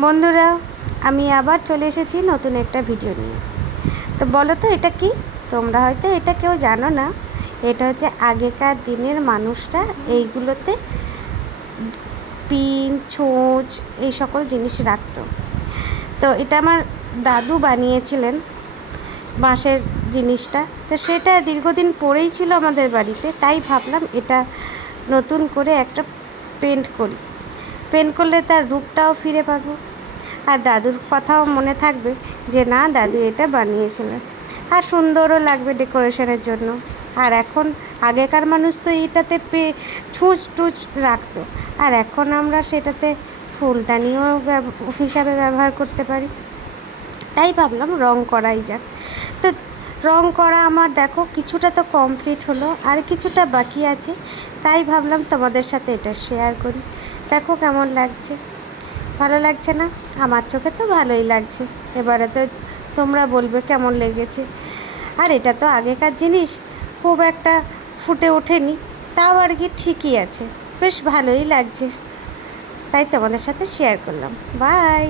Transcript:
বন্ধুরা, আমি আবার চলে এসেছি নতুন একটা ভিডিও নিয়ে। তো বলো তো এটা কি? তোমরা হয়তো এটা কেউ জানো না। এটা হচ্ছে আগেকার দিনের মানুষরা এইগুলোতে পিন, ছোঁচ এই সকল জিনিস রাখতো। তো এটা আমার দাদু বানিয়েছিলেন বাঁশের জিনিসটা। তো সেটা দীর্ঘদিন পরেই ছিল আমাদের বাড়িতে, তাই ভাবলাম এটা নতুন করে একটা পেন্ট করলে তার রূপটাও ফিরে পাবো, আর দাদুর কথাও মনে থাকবে যে না, দাদু এটা বানিয়েছিলেন, আর সুন্দরও লাগবে ডেকোরেশনের জন্য। আর এখন আগেকার মানুষ তো এটাতে ছুঁচ টুচ রাখতো, আর এখন আমরা সেটাতে ফুলদানিও হিসাবে ব্যবহার করতে পারি। তাই ভাবলাম রং করাই যাক। তো রং করা আমার দেখো কিছুটা তো কমপ্লিট হলো, আর কিছুটা বাকি আছে। তাই ভাবলাম তোমাদের সাথে এটা শেয়ার করি। দেখো কেমন লাগছে, ভালো লাগছে না? আমার চোখে তো ভালোই লাগছে। এবারে তো তোমরা বলবে কেমন লেগেছে। আর এটা তো আগেকার জিনিস, খুব একটা ফুটে ওঠেনি, তাও আর কি ঠিকই আছে, বেশ ভালোই লাগছে। তাই তোমাদের সাথে শেয়ার করলাম। বাই।